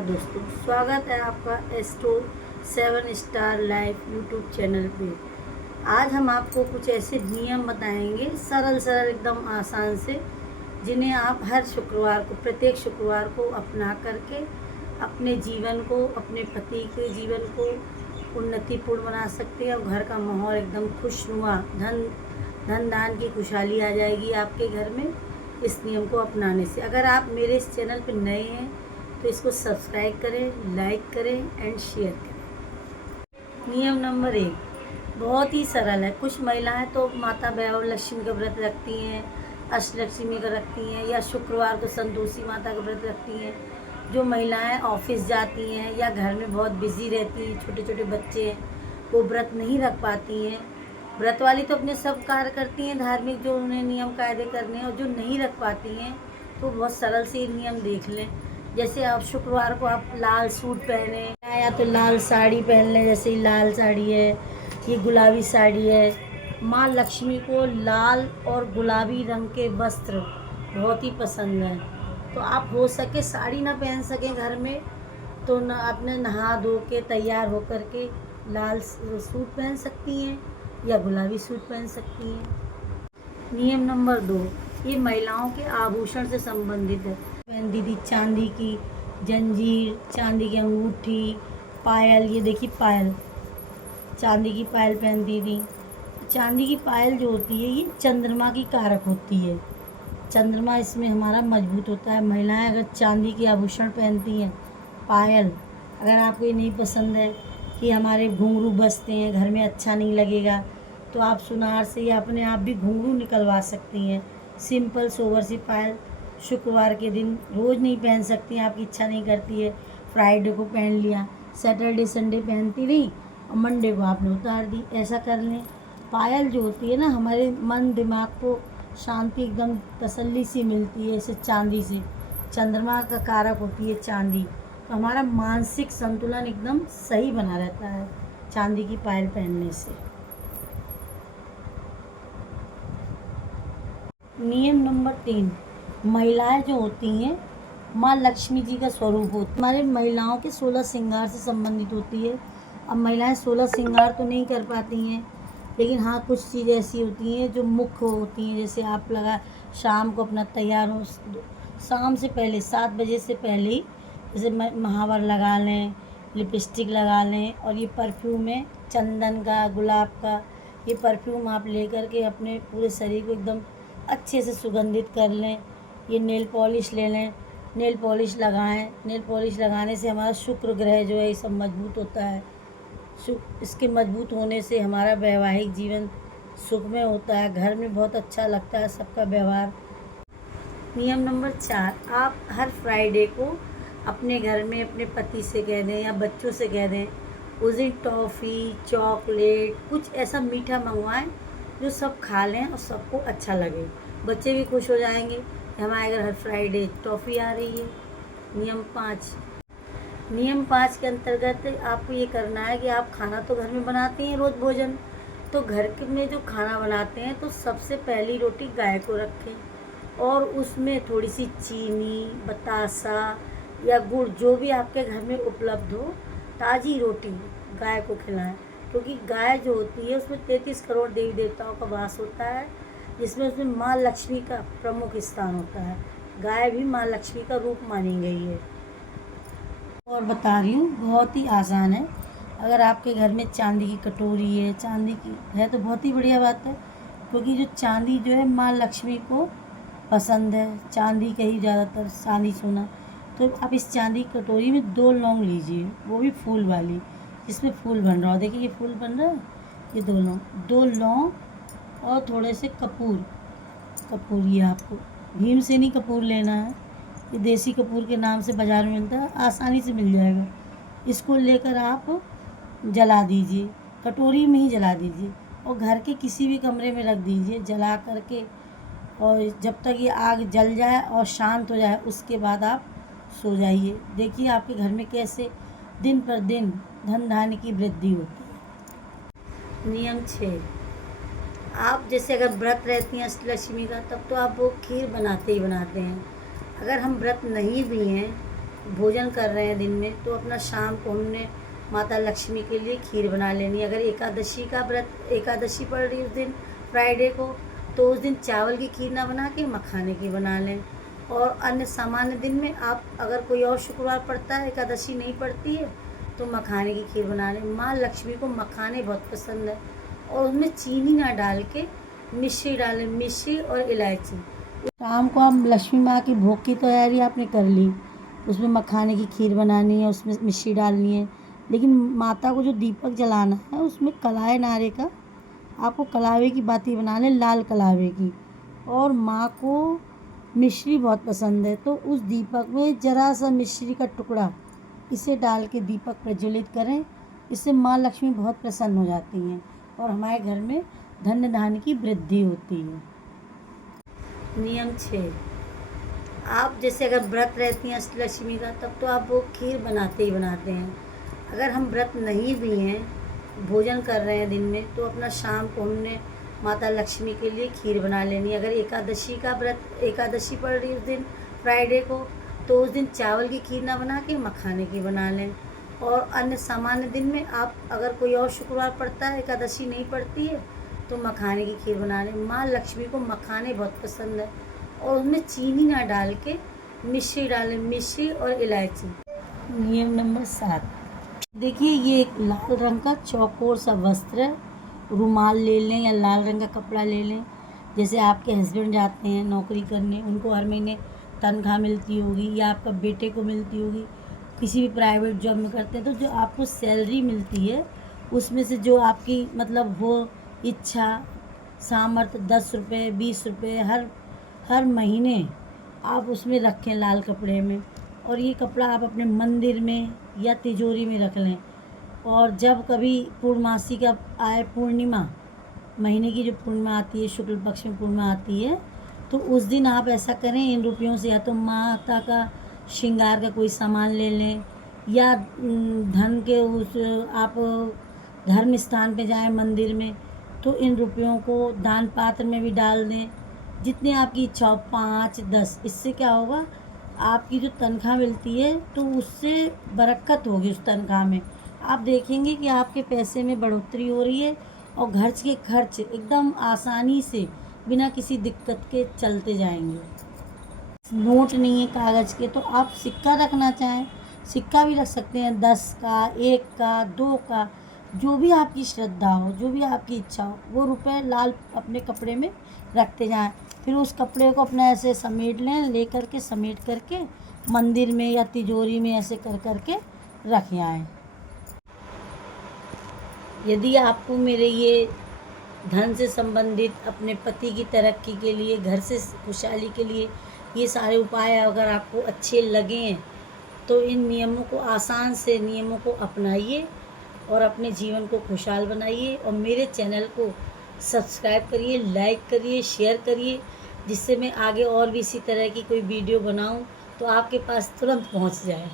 नमस्कार दोस्तों, स्वागत है आपका astro 7 star life YouTube channel पे। आज हम आपको कुछ ऐसे नियम बताएंगे, सरल सरल एकदम आसान से, जिन्हें आप हर शुक्रवार को, प्रत्येक शुक्रवार को अपना करके अपने जीवन को, अपने पति के जीवन को उन्नतिपूर्ण बना सकते हैं और घर का माहौल एकदम खुशनुमा, धन दान की खुशहाली आ जाएगी आपके घर में इस नियम को अपनाने से। अगर आप मेरे इस चैनल पर नए हैं तो इसको सब्सक्राइब करें, लाइक करें एंड शेयर करें। नियम नंबर 1 बहुत ही सरल है। कुछ महिलाएं तो माता वैभव लक्ष्मी का व्रत रखती हैं, अष्टलक्ष्मी का रखती हैं, या शुक्रवार को संतोषी माता का व्रत रखती हैं। जो महिलाएं ऑफिस जाती हैं या घर में बहुत बिजी रहती हैं, छोटे छोटे बच्चे हैं, वो व्रत नहीं रख पाती हैं। व्रत वाली तो अपने सब कार्य करती हैं धार्मिक, जो उन्हें नियम कायदे करने हैं, और जो नहीं रख पाती हैं तो बहुत सरल से नियम देख लें। जैसे आप शुक्रवार को आप लाल सूट पहने या तो लाल साड़ी पहन लें, जैसे लाल साड़ी है, ये गुलाबी साड़ी है। माँ लक्ष्मी को लाल और गुलाबी रंग के वस्त्र बहुत ही पसंद है, तो आप हो सके साड़ी ना पहन सकें घर में तो न अपने नहा धो के तैयार होकर के लाल सूट पहन सकती हैं या गुलाबी सूट पहन सकती हैं। नियम नंबर 2 ये महिलाओं के आभूषण से संबंधित है। पहनती थी चांदी की जंजीर, चांदी की अंगूठी, पायल, ये देखिए पायल, चांदी की पायल पहनती थी। चांदी की पायल जो होती है ये चंद्रमा की कारक होती है, चंद्रमा इसमें हमारा मजबूत होता है। महिलाएं अगर चांदी के आभूषण पहनती हैं, पायल, अगर आपको ये नहीं पसंद है कि हमारे घुंघरू बजते हैं, घर में अच्छा नहीं लगेगा, तो आप सुनार से या अपने आप भी घुंघरू निकलवा सकती हैं। सिंपल सोबर सी पायल शुक्रवार के दिन रोज़ नहीं पहन सकती हैं, आपकी इच्छा नहीं करती है, फ्राइडे को पहन लिया, सैटरडे संडे पहनती रही और मंडे को आपने उतार दी, ऐसा कर लें। पायल जो होती है ना, हमारे मन दिमाग को शांति, एकदम तसल्ली सी मिलती है इसे चांदी से, चंद्रमा का कारक होती है चांदी, तो हमारा मानसिक संतुलन एकदम सही बना रहता है चांदी की पायल पहनने से। नियम नंबर 3 महिलाएं जो होती हैं माँ लक्ष्मी जी का स्वरूप होता है। हमारे महिलाओं के 16 श्रृंगार से संबंधित होती है। अब महिलाएं 16 श्रृंगार तो नहीं कर पाती हैं, लेकिन हाँ कुछ चीज़ें ऐसी होती हैं जो मुख्य होती हैं। जैसे आप शाम को अपना तैयार हो, शाम से पहले 7 बजे से पहले ही जैसे महावर लगा लें, लिपस्टिक लगा लें, और ये परफ्यूम है चंदन का, गुलाब का, ये परफ्यूम आप लेकर के अपने पूरे शरीर को एकदम अच्छे से सुगंधित कर लें। ये नेल पॉलिश ले लें, नेल पॉलिश लगाएं। नेल पॉलिश लगाने से हमारा शुक्र ग्रह जो है ये सब मजबूत होता है। इसके मजबूत होने से हमारा वैवाहिक जीवन सुखमय होता है, घर में बहुत अच्छा लगता है सबका व्यवहार। नियम नंबर 4 आप हर फ्राइडे को अपने घर में अपने पति से कह दें या बच्चों से कह दें, उस दिन टॉफ़ी, चॉकलेट, कुछ ऐसा मीठा मंगवाएं जो सब खा लें और सबको अच्छा लगे। बच्चे भी खुश हो जाएंगे कि हमारे घर हर फ्राइडे टॉफ़ी आ रही है। नियम 5 के अंतर्गत आपको ये करना है कि आप खाना तो घर में बनाते हैं रोज़ भोजन, तो घर में जो खाना बनाते हैं तो सबसे पहली रोटी गाय को रखें और उसमें थोड़ी सी चीनी, बतासा या गुड़, जो भी आपके घर में उपलब्ध हो, ताज़ी रोटी गाय को खिलाएं। क्योंकि गाय जो होती है उसमें 33 करोड़ देवी देवताओं का वास होता है, जिसमें उसमें माँ लक्ष्मी का प्रमुख स्थान होता है। गाय भी माँ लक्ष्मी का रूप मानी गई है। और बता रही हूँ, बहुत ही आसान है। अगर आपके घर में चांदी की कटोरी है, चांदी की है तो बहुत ही बढ़िया बात है, क्योंकि जो चांदी जो है माँ लक्ष्मी को पसंद है, चांदी का ही ज़्यादातर, चांदी सोना। तो आप इस चांदी की कटोरी में 2 लौंग लीजिए, वो भी फूल वाली, जिसमें फूल बन रहा हो। देखिए ये फूल बन रहा है, ये 2 लौंग और थोड़े से कपूर ये आपको भीमसेनी कपूर लेना है। ये देसी कपूर के नाम से बाज़ार में मिलता है, आसानी से मिल जाएगा। इसको लेकर आप जला दीजिए, कटोरी में ही जला दीजिए और घर के किसी भी कमरे में रख दीजिए जला करके, और जब तक ये आग जल जाए और शांत हो जाए उसके बाद आप सो जाइए। देखिए आपके घर में कैसे दिन पर दिन धन धान्य की वृद्धि होती है। नियम 6 आप जैसे अगर व्रत रहती हैं अष्टलक्ष्मी का, तब तो आप वो खीर बनाते ही बनाते हैं। अगर हम व्रत नहीं भी हैं भोजन कर रहे हैं दिन में, तो अपना शाम को हमने माता लक्ष्मी के लिए खीर बना लेनी है। अगर एकादशी का व्रत, एकादशी पड़ रही उस दिन फ्राइडे को, तो उस दिन चावल की खीर ना बना के मखाने की बना लें। और अन्य सामान्य दिन में आप, अगर कोई और शुक्रवार पड़ता है, एकादशी नहीं पड़ती है, तो मखाने की खीर बना लें। माँ लक्ष्मी को मखाने बहुत पसंद है, और उसमें चीनी ना डाल के मिश्री डालें, मिश्री और इलायची। शाम को आप लक्ष्मी माँ की भोग की तैयारी आपने कर ली, उसमें मखाने की खीर बनानी है, उसमें मिश्री डालनी है, लेकिन माता को जो दीपक जलाना है उसमें कलाए नारे का, आपको कलावे की बाती बना लें, लाल कलावे की। और माँ को मिश्री बहुत पसंद है, तो उस दीपक में ज़रा सा मिश्री का टुकड़ा इसे डाल के दीपक प्रज्वलित करें। इससे माँ लक्ष्मी बहुत प्रसन्न हो जाती हैं और हमारे घर में धन्य धान्य की वृद्धि होती है। नियम 6, आप जैसे अगर व्रत रहती हैं अष्टलक्ष्मी का, तब तो आप वो खीर बनाते ही बनाते हैं। अगर हम व्रत नहीं भी हैं, भोजन कर रहे हैं दिन में, तो अपना शाम को हमने माता लक्ष्मी के लिए खीर बना लेनी है। अगर एकादशी का व्रत, एकादशी पड़ रही उस दिन फ्राइडे को, तो उस दिन चावल की खीर ना बना के मखाने की बना लें। और अन्य सामान्य दिन में आप, अगर कोई और शुक्रवार पड़ता है, एकादशी नहीं पड़ती है, तो मखाने की खीर बना लें। माँ लक्ष्मी को मखाने बहुत पसंद है, और उसमें चीनी ना डाल के मिश्री डालें, मिश्री और इलायची। नियम नंबर 7, देखिए ये एक लाल रंग का चौकोर सा वस्त्र है, रुमाल ले लें या लाल रंग का कपड़ा ले लें। जैसे आपके हस्बैंड जाते हैं नौकरी करने, उनको हर महीने तनख्वाह मिलती होगी, या आपका बेटे को मिलती होगी, किसी भी प्राइवेट जॉब में करते हैं, तो जो आपको सैलरी मिलती है उसमें से जो आपकी मतलब वो इच्छा सामर्थ्य 10 रुपये 20 रुपये हर महीने आप उसमें रखें लाल कपड़े में। और ये कपड़ा आप अपने मंदिर में या तिजोरी में रख लें। और जब कभी पूर्णमासी का आए, पूर्णिमा महीने की जो पूर्णिमा आती है, शुक्ल पक्ष में पूर्णिमा आती है, तो उस दिन आप ऐसा करें, इन रुपयों से या तो माता का श्रृंगार का कोई सामान ले लें, या धन के उस आप धर्म स्थान पे जाएं मंदिर में, तो इन रुपयों को दान पात्र में भी डाल दें, जितने आपकी इच्छा हो, 5 10। इससे क्या होगा, आपकी जो तनख्वाह मिलती है तो उससे बरकत होगी उस तनख्वाह में। आप देखेंगे कि आपके पैसे में बढ़ोतरी हो रही है, और घर के खर्च एकदम आसानी से बिना किसी दिक्कत के चलते जाएंगे। नोट नहीं है कागज़ के, तो आप सिक्का रखना चाहें, सिक्का भी रख सकते हैं, 10 का, 1 का, 2 का, जो भी आपकी श्रद्धा हो, जो भी आपकी इच्छा हो, वो रुपए लाल अपने कपड़े में रखते जाएं। फिर उस कपड़े को अपना ऐसे समेट लें, लेकर के समेट करके मंदिर में या तिजोरी में ऐसे कर करके रख आएँ। यदि आपको मेरे ये धन से संबंधित, अपने पति की तरक्की के लिए, घर से खुशहाली के लिए ये सारे उपाय अगर आपको अच्छे लगें, तो इन नियमों को, आसान से नियमों को अपनाइए और अपने जीवन को खुशहाल बनाइए। और मेरे चैनल को सब्सक्राइब करिए, लाइक करिए, शेयर करिए, जिससे मैं आगे और भी इसी तरह की कोई वीडियो बनाऊं तो आपके पास तुरंत पहुंच जाए।